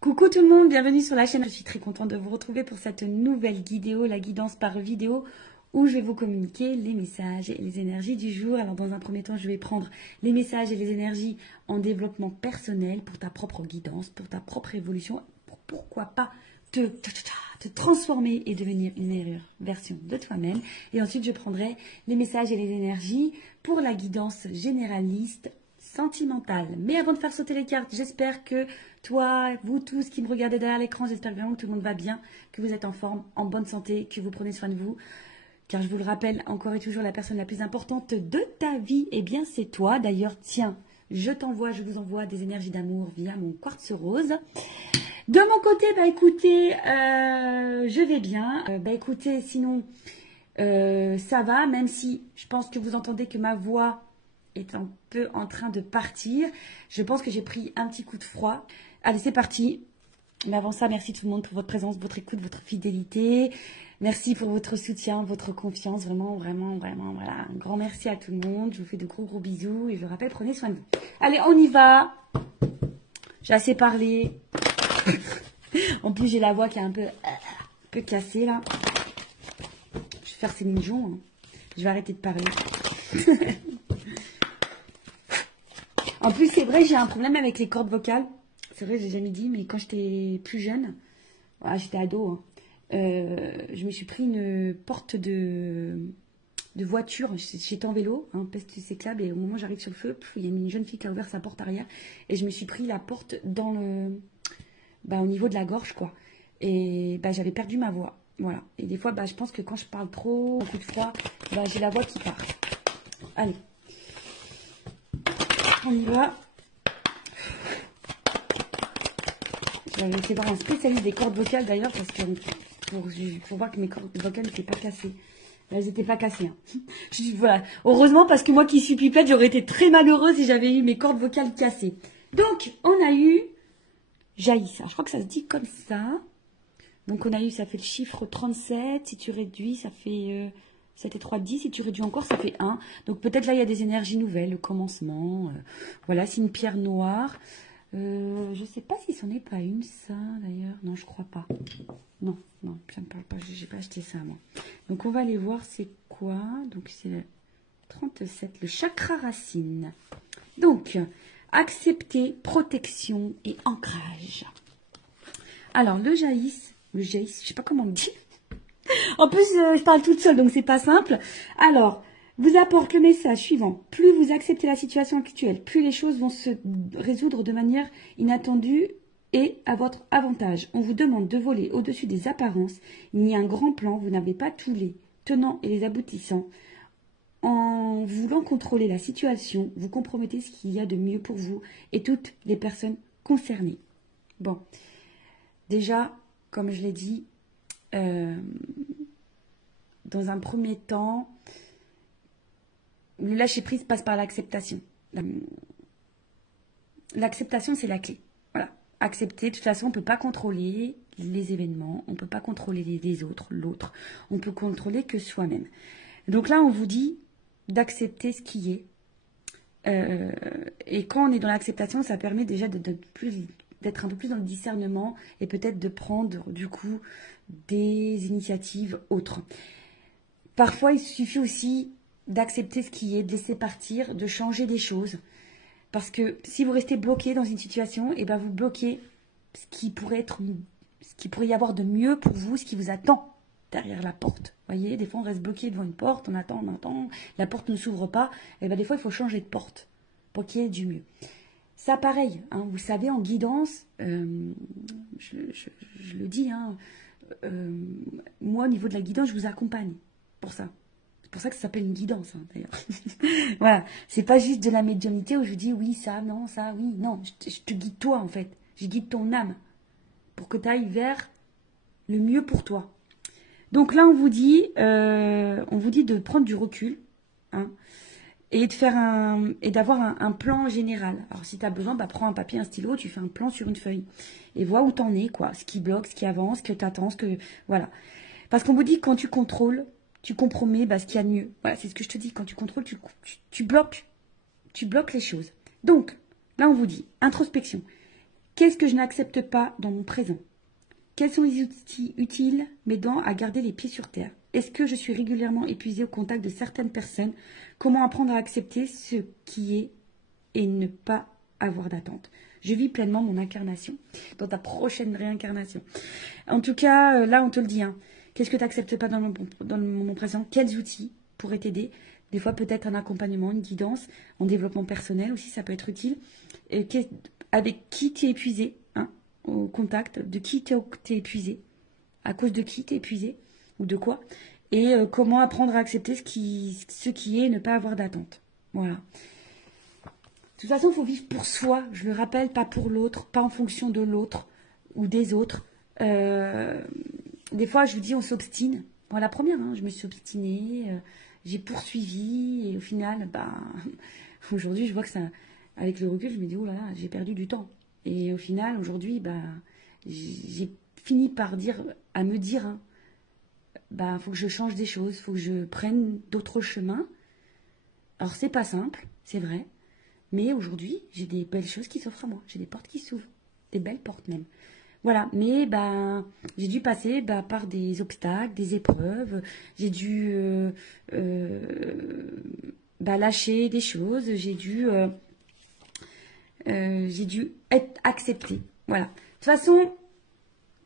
Coucou tout le monde, bienvenue sur la chaîne. Je suis très contente de vous retrouver pour cette nouvelle vidéo, la guidance par vidéo, où je vais vous communiquer les messages et les énergies du jour. Alors dans un premier temps, je vais prendre les messages et les énergies en développement personnel pour ta propre guidance, pour ta propre évolution, pour pourquoi pas te transformer et devenir une meilleure version de toi-même. Et ensuite, je prendrai les messages et les énergies pour la guidance généraliste sentimentale. Mais avant de faire sauter les cartes, j'espère que toi, vous tous qui me regardez derrière l'écran, j'espère vraiment que tout le monde va bien, que vous êtes en forme, en bonne santé, que vous prenez soin de vous. Car je vous le rappelle, encore et toujours, la personne la plus importante de ta vie, eh bien c'est toi. D'ailleurs, tiens, je vous envoie des énergies d'amour via mon quartz rose. De mon côté, bah écoutez, je vais bien. Écoutez, sinon, ça va, même si je pense que vous entendez que ma voix est un peu en train de partir. Je pense que j'ai pris un petit coup de froid. Allez, c'est parti. Mais avant ça, merci tout le monde pour votre présence, votre écoute, votre fidélité. Merci pour votre soutien, votre confiance. Vraiment, vraiment, vraiment, voilà. Un grand merci à tout le monde. Je vous fais de gros, gros bisous. Et je vous rappelle, prenez soin de vous. Allez, on y va. J'ai assez parlé. En plus, j'ai la voix qui est un peu cassée, là. Je vais faire ces minjons. Hein. Je vais arrêter de parler. En plus, c'est vrai, j'ai un problème avec les cordes vocales. C'est vrai, j'ai jamais dit, mais quand j'étais plus jeune, voilà, j'étais ado, hein, je me suis pris une porte de voiture. J'étais en vélo, hein, peste cyclable, et au moment où j'arrive sur le feu, il y a une jeune fille qui a ouvert sa porte arrière, et je me suis pris la porte dans au niveau de la gorge, quoi. Et j'avais perdu ma voix, voilà. Et des fois, je pense que quand je parle trop, un coup de froid, j'ai la voix qui part. Allez. On y va. Je vais essayer de voir un spécialiste des cordes vocales d'ailleurs, parce que pour voir que mes cordes vocales n'étaient pas cassées. Elles n'étaient pas cassées. Hein. Voilà. Heureusement, parce que moi qui suis pipette, j'aurais été très malheureuse si j'avais eu mes cordes vocales cassées. Donc, on a eu Jaïssa. Je crois que ça se dit comme ça. Donc, on a eu, ça fait le chiffre 37. Si tu réduis, ça fait 7 et 3, 10. Si tu réduis encore, ça fait 1. Donc, peut-être là, il y a des énergies nouvelles, le commencement. Voilà, c'est une pierre noire. Je ne sais pas si c'en est pas une, ça, d'ailleurs. Non, je crois pas. Non, ça me parle pas. J'ai pas acheté ça, moi. Donc, on va aller voir c'est quoi. Donc, c'est le 37, le chakra racine. Donc, accepter, protection et ancrage. Alors, le jaïs, je sais pas comment on dit. En plus, je parle toute seule, donc c'est pas simple. Alors, vous apporte le message suivant. Plus vous acceptez la situation actuelle, plus les choses vont se résoudre de manière inattendue et à votre avantage. On vous demande de voler au-dessus des apparences. Il y a un grand plan, vous n'avez pas tous les tenants et les aboutissants. En voulant contrôler la situation, vous compromettez ce qu'il y a de mieux pour vous et toutes les personnes concernées. Bon, déjà, comme je l'ai dit, dans un premier temps, le lâcher-prise passe par l'acceptation. L'acceptation, c'est la clé. Voilà. Accepter, de toute façon, on ne peut pas contrôler les événements, on ne peut pas contrôler les autres, l'autre. On peut contrôler que soi-même. Donc là, on vous dit d'accepter ce qui est. Et quand on est dans l'acceptation, ça permet déjà d'être un peu plus dans le discernement et peut-être de prendre, du coup, des initiatives autres. Parfois, il suffit aussi d'accepter ce qui est, de laisser partir, de changer des choses. Parce que si vous restez bloqué dans une situation, et vous bloquez ce qui pourrait y avoir de mieux pour vous, ce qui vous attend derrière la porte. Vous voyez, des fois on reste bloqué devant une porte, on attend, la porte ne s'ouvre pas. Et des fois il faut changer de porte pour qu'il y ait du mieux. Ça pareil, hein, vous savez, en guidance, je le dis, hein, moi au niveau de la guidance, je vous accompagne pour ça. C'est pour ça que ça s'appelle une guidance, hein, d'ailleurs. Voilà, c'est pas juste de la médiumnité où je vous dis oui, ça, non, ça, oui, non. Je te guide toi, en fait. Je guide ton âme pour que tu ailles vers le mieux pour toi. Donc là, on vous dit de prendre du recul, hein, et d'avoir un plan général. Alors, si tu as besoin, prends un papier, un stylo, tu fais un plan sur une feuille. Et vois où t'en es, quoi. Ce qui bloque, ce qui avance, ce que t'attends, voilà. Parce qu'on vous dit que quand tu contrôles, tu compromets ce qu'il y a de mieux. Voilà, c'est ce que je te dis. Quand tu contrôles, tu bloques les choses. Donc, là, on vous dit, introspection. Qu'est-ce que je n'accepte pas dans mon présent? Quels sont les outils utiles m'aidant à garder les pieds sur terre? Est-ce que je suis régulièrement épuisée au contact de certaines personnes? Comment apprendre à accepter ce qui est et ne pas avoir d'attente? Je vis pleinement mon incarnation dans ta prochaine réincarnation. En tout cas, là, on te le dit. Hein. Qu'est-ce que tu n'acceptes pas dans le moment présent? Quels outils pourraient t'aider? Des fois, peut-être un accompagnement, une guidance, en développement personnel aussi, ça peut être utile. Et avec qui tu es épuisé, hein, au contact, de qui tu es épuisé, à cause de qui tu es épuisé, ou de quoi, et comment apprendre à accepter ce qui est et ne pas avoir d'attente. Voilà. De toute façon, il faut vivre pour soi, je le rappelle, pas pour l'autre, pas en fonction de l'autre ou des autres. Des fois, je vous dis, on s'obstine. Moi, la première, hein, je me suis obstinée, j'ai poursuivi, et au final, aujourd'hui, je vois que ça, avec le recul, je me dis, oh là là, j'ai perdu du temps. Et au final, aujourd'hui, j'ai fini par me dire, hein, faut que je change des choses, faut que je prenne d'autres chemins. Alors, c'est pas simple, c'est vrai. Mais aujourd'hui, j'ai des belles choses qui s'offrent à moi. J'ai des portes qui s'ouvrent. Des belles portes même. Voilà. Mais j'ai dû passer par des obstacles, des épreuves. J'ai dû lâcher des choses. J'ai dû être acceptée. Voilà. De toute façon,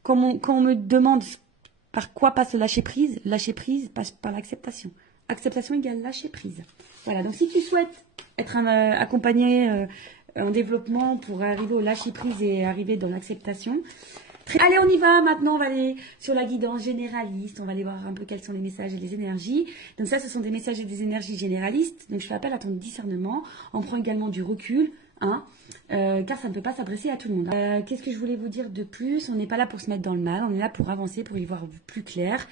quand on me demande par quoi passe le lâcher prise passe par l'acceptation. Acceptation égale lâcher prise. Voilà, donc si tu souhaites être accompagné en développement pour arriver au lâcher prise et arriver dans l'acceptation, allez, on y va. Maintenant, on va aller sur la guidance généraliste. On va aller voir un peu quels sont les messages et les énergies. Donc ça, ce sont des messages et des énergies généralistes. Donc je fais appel à ton discernement. On prend également du recul, hein, car ça ne peut pas s'adresser à tout le monde. Qu'est-ce que je voulais vous dire de plus? On n'est pas là pour se mettre dans le mal. On est là pour avancer, pour y voir plus clair.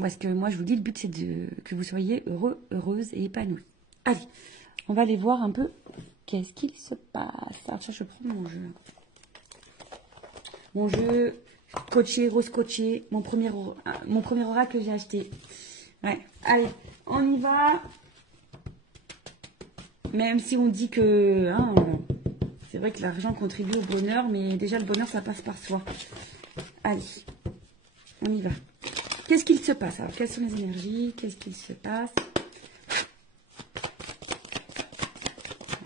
Parce que moi, je vous dis, le but, c'est que vous soyez heureux, heureuse et épanouie. Allez, on va aller voir un peu qu'est-ce qu'il se passe. Alors, ça, je prends mon jeu. Mon jeu coaché, rose coaché, mon premier oracle que j'ai acheté. Ouais, allez, on y va. Même si on dit que... Hein, c'est vrai que l'argent contribue au bonheur, mais déjà, le bonheur, ça passe par soi. Allez, on y va. Qu'est-ce qu'il se passe? Alors, quelles sont les énergies? Qu'est-ce qu'il se passe?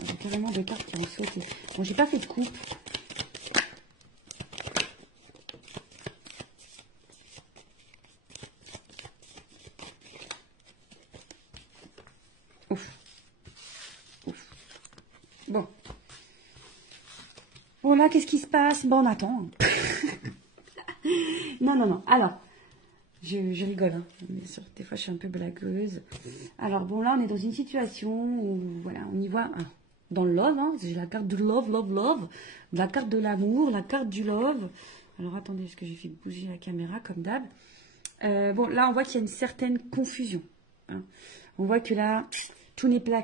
J'ai carrément deux cartes qui ont sauté. Bon, j'ai pas fait de coupe. Ouf. Ouf. Bon. Bon, là, qu'est-ce qui se passe? Bon, on attend. Non. Alors... Je rigole, hein. Bien sûr, des fois je suis un peu blagueuse. Alors bon, là on est dans une situation où, voilà, on y voit hein, dans le love, hein, j'ai la carte du love, la carte de l'amour, la carte du love. Alors attendez, parce que j'ai fait bouger la caméra comme d'hab. Bon, là on voit qu'il y a une certaine confusion. Hein. On voit que là, tout n'est pas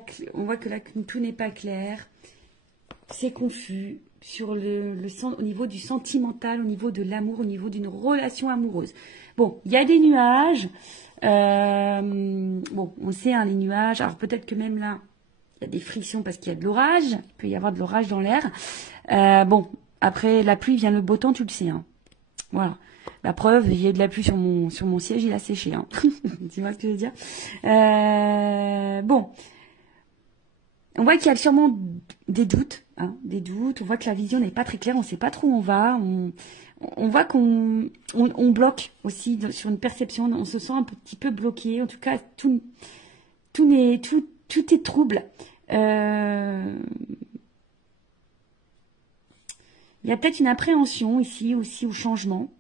clair, c'est confus. Sur au niveau du sentimental, au niveau de l'amour, au niveau d'une relation amoureuse. Bon, il y a des nuages. Bon, on sait, hein, les nuages. Alors peut-être que même là, il y a des frictions parce qu'il y a de l'orage. Il peut y avoir de l'orage dans l'air. Bon, après la pluie vient le beau temps, tu le sais. Hein. Voilà. La preuve, il y a de la pluie sur mon siège, il a séché. Hein. Tu vois ce que je veux dire? Bon. On voit qu'il y a sûrement des doutes, hein, des doutes. On voit que la vision n'est pas très claire, on ne sait pas trop où on va. On voit qu'on bloque aussi sur une perception, on se sent un petit peu bloqué. En tout cas, tout est trouble. Il y a peut-être une appréhension ici aussi au changement.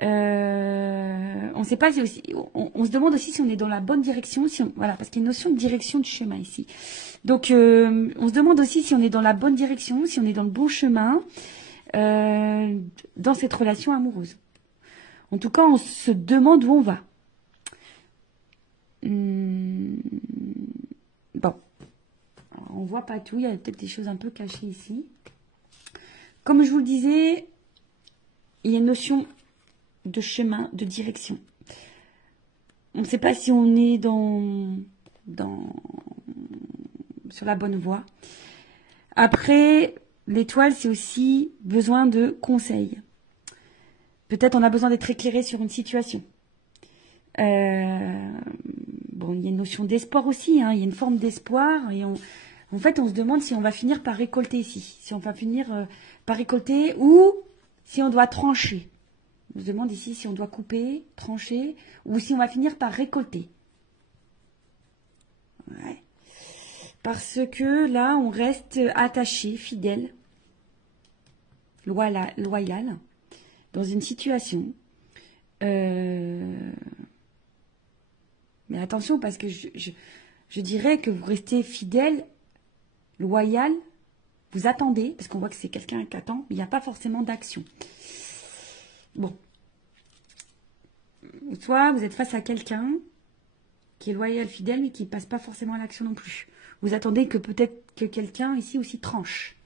On sait pas si aussi, on se demande aussi si on est dans la bonne direction, voilà, parce qu'il y a une notion de direction du chemin ici. Donc, on se demande aussi si on est dans la bonne direction, si on est dans le bon chemin dans cette relation amoureuse. En tout cas, on se demande où on va. Bon, alors, on voit pas tout, il y a peut-être des choses un peu cachées ici. Comme je vous le disais, il y a une notion de chemin, de direction. On ne sait pas si on est sur la bonne voie. Après, l'étoile, c'est aussi besoin de conseils. Peut-être on a besoin d'être éclairé sur une situation. Bon, il y a une notion d'espoir aussi, hein, il y a une forme d'espoir. Et en fait, on se demande si on va finir par récolter ici. Si on va finir par récolter ou si on doit trancher. On se demande ici si on doit couper, trancher ou si on va finir par récolter. Ouais. Parce que là, on reste attaché, fidèle, loyal, dans une situation. Mais attention, parce que je dirais que vous restez fidèle, loyal, vous attendez, parce qu'on voit que c'est quelqu'un qui attend, mais il n'y a pas forcément d'action. Bon. Soit vous êtes face à quelqu'un qui est loyal, fidèle, mais qui ne passe pas forcément à l'action non plus. Vous attendez que peut-être que quelqu'un ici aussi tranche,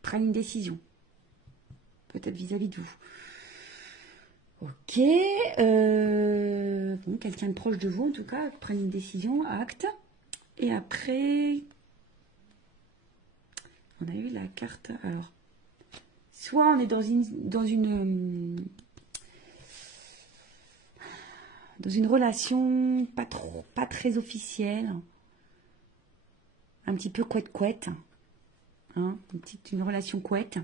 prenne une décision. Peut-être vis-à-vis de vous. Ok. Bon, quelqu'un de proche de vous, en tout cas, prenne une décision, acte. Et après, on a eu la carte. Alors, soit on est dans une relation pas très officielle, un petit peu couette-couette, hein, une relation couette,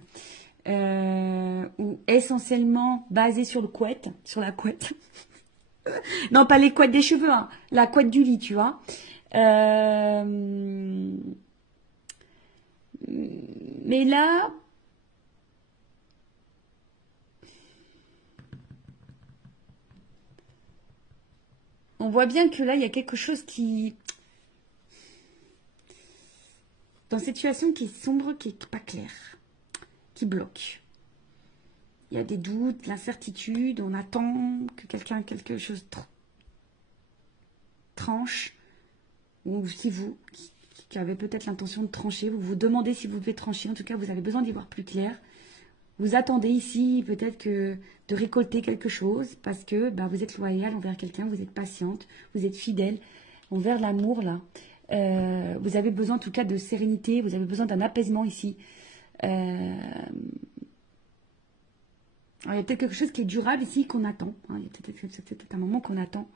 ou essentiellement basée sur le couette, sur la couette. Non, pas les couettes des cheveux, hein, la couette du lit, tu vois. Mais là, on voit bien que là, il y a quelque chose qui... Dans cette situation qui est sombre, qui n'est pas claire, qui bloque. Il y a des doutes, l'incertitude, on attend que quelque chose tranche. Ou si vous, qui avez peut-être l'intention de trancher, vous vous demandez si vous devez trancher. En tout cas, vous avez besoin d'y voir plus clair. Vous attendez ici peut-être de récolter quelque chose parce que vous êtes loyal envers quelqu'un, vous êtes patiente, vous êtes fidèle envers l'amour là. Vous avez besoin en tout cas de sérénité, vous avez besoin d'un apaisement ici. Alors, il y a peut-être quelque chose qui est durable ici qu'on attend. Hein. Il y a peut-être un moment qu'on attend.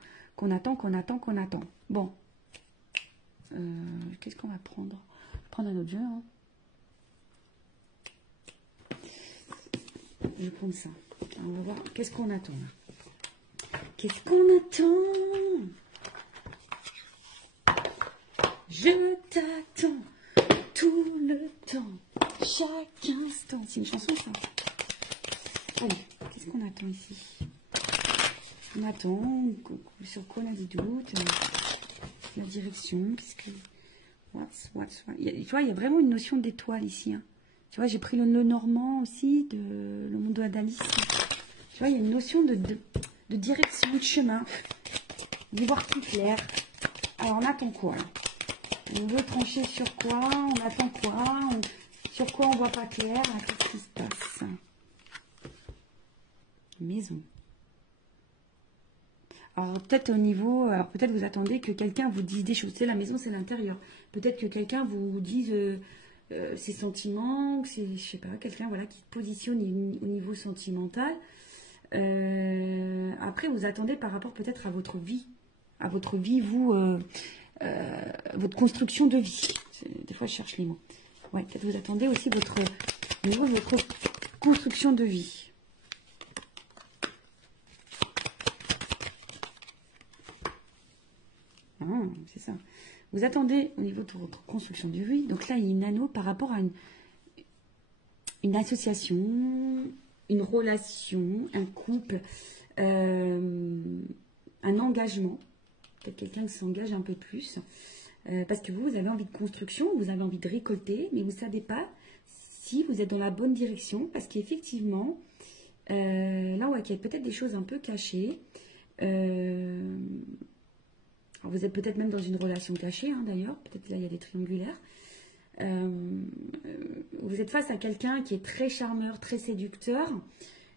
Bon. Qu'est-ce qu'on va prendre? Je vais prendre un autre jeu. Hein. Je vais prendre ça. Alors, on va voir. Qu'est-ce qu'on attend là? Qu'est-ce qu'on attend? Je t'attends tout le temps, chaque instant. C'est une chanson ça. Allez, qu'est-ce qu'on attend ici? On attend, sur quoi on a des doutes, la direction, qu'est-ce que... Tu vois, il y a vraiment une notion d'étoile ici. Hein. Tu vois, j'ai pris le normand aussi, le monde d'Alice. Tu vois, il y a une notion de direction, de chemin, d'y voir plus clair. Alors, on attend quoi là? On veut trancher sur quoi? On attend quoi? Sur quoi on voit pas clair? Qu'est-ce qui se passe? Maison. Alors peut-être au niveau, alors peut-être vous attendez que quelqu'un vous dise des choses. C'est la maison, c'est l'intérieur. Peut-être que quelqu'un vous dise ses sentiments, que c'est, je sais pas, quelqu'un voilà qui se positionne au niveau sentimental. Après vous attendez par rapport peut-être à votre vie vous, votre construction de vie. Des fois je cherche les mots. Ouais, peut-être vous attendez aussi votre construction de vie. Ah, c'est ça. Vous attendez au niveau de votre construction de vie. Donc là, il y a une anneau par rapport à une association, une relation, un couple, un engagement. Peut-être quelqu'un qui s'engage un peu plus. Parce que vous avez envie de construction, vous avez envie de récolter, mais vous ne savez pas si vous êtes dans la bonne direction. Parce qu'effectivement, là, ouais, il y a peut-être des choses un peu cachées. Alors vous êtes peut-être même dans une relation cachée, hein, d'ailleurs. Peut-être là, il y a des triangulaires. Vous êtes face à quelqu'un qui est très charmeur, très séducteur.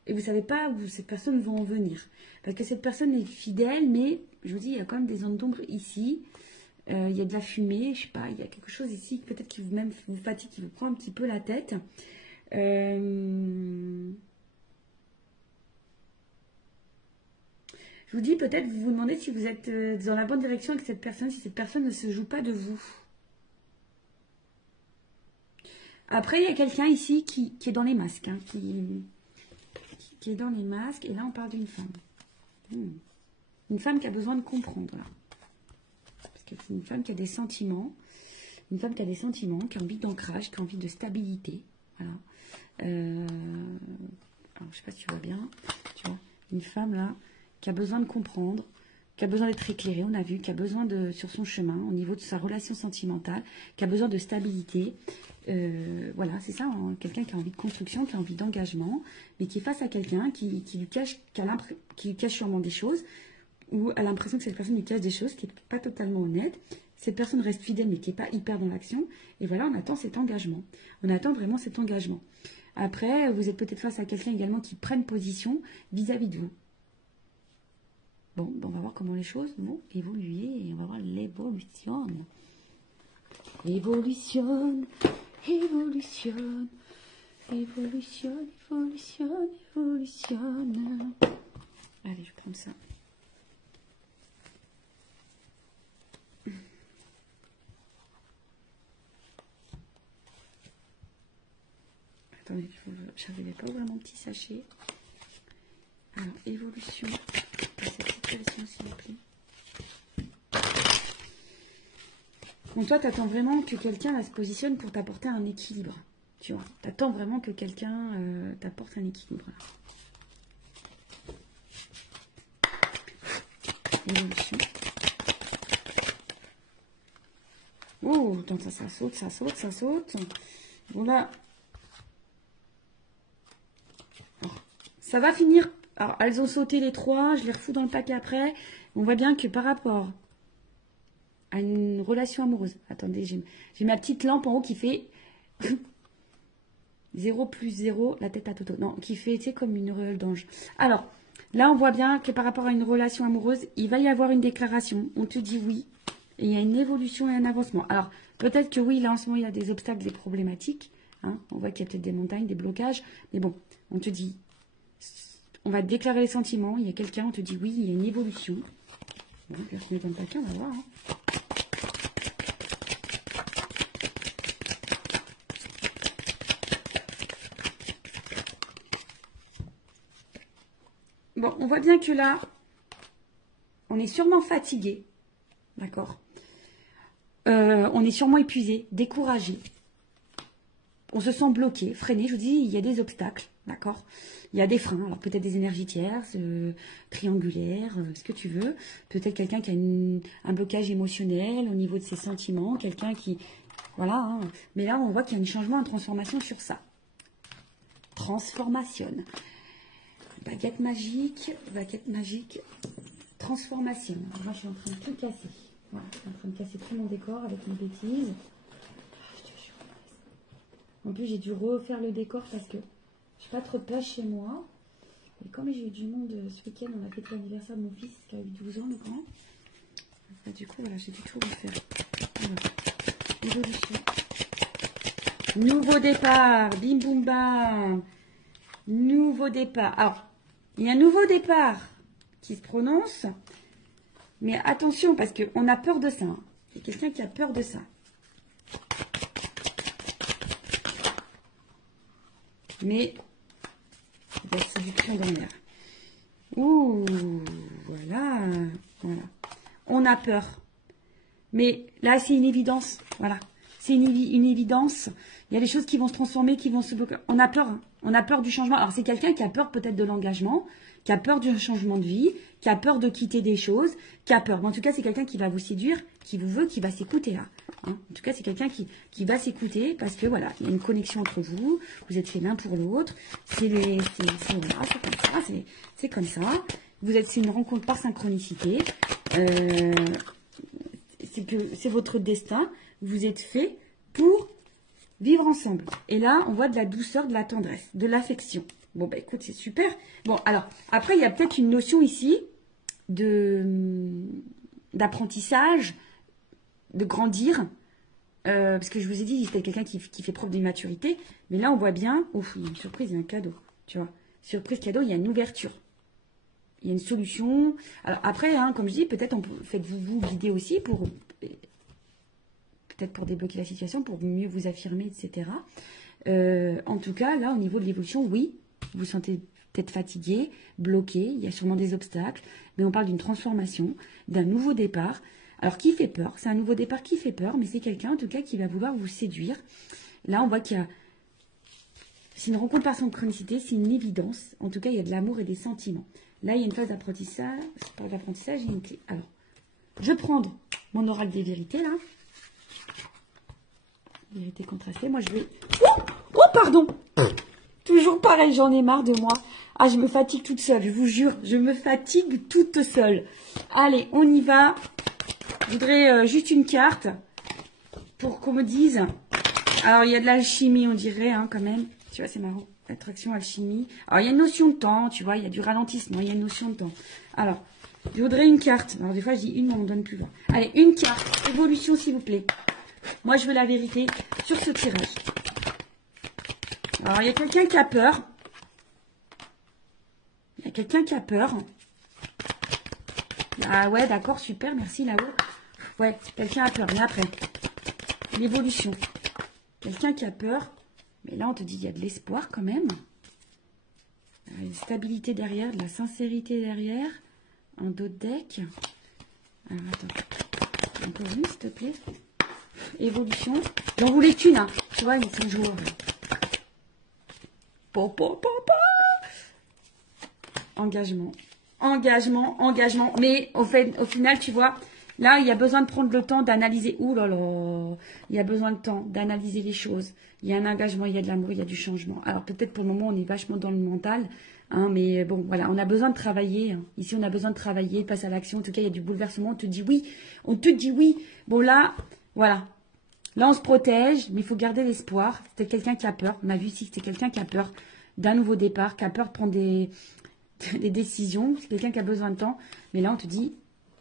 Et vous ne savez pas où cette personne va en venir. Parce que cette personne est fidèle, mais je vous dis, il y a quand même des zones d'ombre ici. Il y a de la fumée, je sais pas, il y a quelque chose ici, peut-être qui vous fatigue, qui vous prend un petit peu la tête. Je vous dis, peut-être vous vous demandez si vous êtes dans la bonne direction avec cette personne, si cette personne ne se joue pas de vous. Après, il y a quelqu'un ici qui est dans les masques, hein, qui est dans les masques, et là on parle d'une femme. Une femme qui a besoin de comprendre, là. Parce que c'est une femme qui a des sentiments, qui a envie d'ancrage, qui a envie de stabilité, voilà. Alors, je sais pas si tu vois bien, tu vois, une femme là, qui a besoin de comprendre, qui a besoin d'être éclairée, on a vu, qui a besoin de, sur son chemin, au niveau de sa relation sentimentale, qui a besoin de stabilité. Voilà, c'est ça, hein, quelqu'un qui a envie de construction, qui a envie d'engagement, mais qui est face à quelqu'un qui lui cache sûrement des choses, ou a l'impression que cette personne lui cache des choses qui n'est pas totalement honnête. Cette personne reste fidèle, mais qui n'est pas hyper dans l'action. Et voilà, on attend cet engagement. On attend vraiment cet engagement. Après, vous êtes peut-être face à quelqu'un également qui prenne position vis-à-vis de vous. Bon, on va voir comment les choses vont évoluer et on va voir l'évolution. Évolution. Allez, je vais prendre ça. Attendez, je n'arrivais pas à ouvrir mon petit sachet. Alors, évolution. Cette situation, s'il vous plaît. Donc toi, tu attends vraiment que quelqu'un se positionne pour t'apporter un équilibre. Tu vois, tu attends vraiment que quelqu'un t'apporte un équilibre. Évolution. Oh, attends, ça saute. Bon là, alors, ça va finir. Alors, elles ont sauté les trois, je les refous dans le paquet après. On voit bien que par rapport à une relation amoureuse. Attendez, j'ai ma petite lampe en haut qui fait 0 plus 0, la tête à Toto. Non, qui fait, tu sais, comme une auréole d'ange. Alors, là, on voit bien que par rapport à une relation amoureuse, il va y avoir une déclaration. On te dit oui. Et il y a une évolution et un avancement. Alors, peut-être que oui, là, en ce moment, il y a des obstacles, des problématiques. Hein. On voit qu'il y a peut-être des montagnes, des blocages. Mais bon, on te dit, on va déclarer les sentiments. Il y a quelqu'un, on te dit oui, il y a une évolution. Bon, je vais remettre dans le paquet, on va voir. Hein. Bon, on voit bien que là, on est sûrement fatigué, d'accord. On est sûrement épuisé, découragé. On se sent bloqué, freiné. Je vous dis, il y a des obstacles, d'accord. Il y a des freins, alors peut-être des énergies tierces, triangulaires, ce que tu veux. Peut-être quelqu'un qui a un blocage émotionnel au niveau de ses sentiments, quelqu'un qui... Voilà, hein. Mais là, on voit qu'il y a un changement, une transformation sur ça. Transformation. Baguette magique, transformation. Moi, je suis en train de tout casser. Voilà, je suis en train de casser tout mon décor avec mes bêtises. En plus, j'ai dû refaire le décor parce que je n'ai pas trop de place chez moi. Et comme j'ai eu du monde ce week-end, on a fêté l'anniversaire de mon fils qui a eu 12 ans, le grand. Bah, du coup, voilà, j'ai dû tout refaire. Voilà. Évolution. Nouveau départ. Bim, boum, bam. Nouveau départ. Alors, il y a un nouveau départ qui se prononce. Mais attention, parce qu'on a peur de ça. Hein. Il y a quelqu'un qui a peur de ça. Mais la séduction dans l'air. Ouh, voilà. On a peur. Mais là, c'est une évidence. Voilà. C'est une évidence. Il y a des choses qui vont se transformer, qui vont se bloquer. On a peur. Hein. On a peur du changement. Alors, c'est quelqu'un qui a peur peut-être de l'engagement, qui a peur du changement de vie, qui a peur de quitter des choses, qui a peur. Mais en tout cas, c'est quelqu'un qui va vous séduire, qui vous veut, qui va s'écouter là. Hein. En tout cas, c'est quelqu'un qui va s'écouter parce que voilà, il y a une connexion entre vous. Vous êtes fait l'un pour l'autre. C'est comme ça. C'est une rencontre par synchronicité. C'est votre destin. Vous êtes fait pour vivre ensemble. Et là, on voit de la douceur, de la tendresse, de l'affection. Bon, bah écoute, c'est super. Bon, alors, après, il y a peut-être une notion ici d'apprentissage, de grandir. parce que je vous ai dit, c'était quelqu'un qui fait preuve d'immaturité. Mais là, on voit bien, ouf, il y a une surprise, il y a un cadeau, tu vois. Surprise, cadeau, il y a une ouverture. Il y a une solution. Alors après, hein, comme je dis, peut-être faites-vous guider aussi pour peut-être pour débloquer la situation, pour mieux vous affirmer, etc. En tout cas, là, au niveau de l'évolution, oui, vous vous sentez peut-être fatigué, bloqué, il y a sûrement des obstacles, mais on parle d'une transformation, d'un nouveau départ. Alors, qui fait peur? C'est un nouveau départ qui fait peur, mais c'est quelqu'un, en tout cas, qui va vouloir vous séduire. Là, on voit qu'il y a... C'est une rencontre par synchronicité, c'est une évidence. En tout cas, il y a de l'amour et des sentiments. Là, il y a une phase d'apprentissage. Par l'apprentissage, il y a une clé. Alors, je vais prendre mon oracle des vérités, là. Vérité contrastée. Moi, je vais... Oh, pardon. Toujours pareil, j'en ai marre de moi. Ah, je me fatigue toute seule, je vous jure. Je me fatigue toute seule. Allez, on y va. Je voudrais juste une carte pour qu'on me dise... Alors, il y a de l'alchimie, on dirait, hein, quand même. Tu vois, c'est marrant. Attraction, alchimie. Alors, il y a une notion de temps, tu vois. Il y a du ralentissement, il y a une notion de temps. Alors, je voudrais une carte. Alors, des fois, je dis une, mais on ne donne plus. Là. Allez, une carte. Évolution, s'il vous plaît. Moi, je veux la vérité sur ce tirage. Alors, il y a quelqu'un qui a peur. Il y a quelqu'un qui a peur. Ah ouais, d'accord, super, merci là-haut. Ouais, quelqu'un a peur. Mais après, l'évolution. Quelqu'un qui a peur. Mais là, on te dit, il y a de l'espoir quand même. Il y a une stabilité derrière, de la sincérité derrière. Un dos de deck. Alors, attends. Encore une, s'il te plaît. Évolution. J'en voulais qu'une, hein. Tu vois, ils sont jours. Engagement. Engagement, engagement. Mais au final, tu vois, là, il y a besoin de prendre le temps d'analyser. Ouh là là. Il y a besoin de temps d'analyser les choses. Il y a un engagement, il y a de l'amour, il y a du changement. Alors peut-être pour le moment, on est vachement dans le mental. Hein, mais bon, voilà, on a besoin de travailler. Hein. Ici, on a besoin de travailler, de passer à l'action. En tout cas, il y a du bouleversement. On te dit oui. On te dit oui. Bon, là, voilà. Là, on se protège, mais il faut garder l'espoir. C'était quelqu'un qui a peur. On a vu ici que c'était quelqu'un qui a peur d'un nouveau départ, qui a peur de prendre des décisions. C'est quelqu'un qui a besoin de temps. Mais là, on te dit,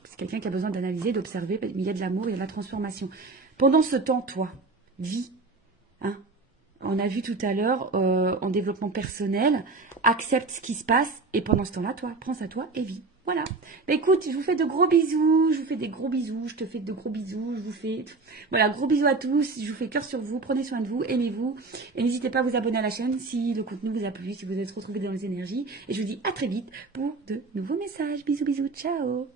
c'est quelqu'un qui a besoin d'analyser, d'observer. Mais il y a de l'amour, il y a de la transformation. Pendant ce temps, toi, vis. Hein. On a vu tout à l'heure, en développement personnel, accepte ce qui se passe. Et pendant ce temps-là, toi, prends ça à toi et vis. Voilà. Bah, écoute, je vous fais de gros bisous. Je vous fais des gros bisous. Je te fais de gros bisous. Je vous fais... Voilà, gros bisous à tous. Je vous fais cœur sur vous. Prenez soin de vous. Aimez-vous. Et n'hésitez pas à vous abonner à la chaîne si le contenu vous a plu, si vous êtes retrouvés dans les énergies. Et je vous dis à très vite pour de nouveaux messages. Bisous, bisous. Ciao.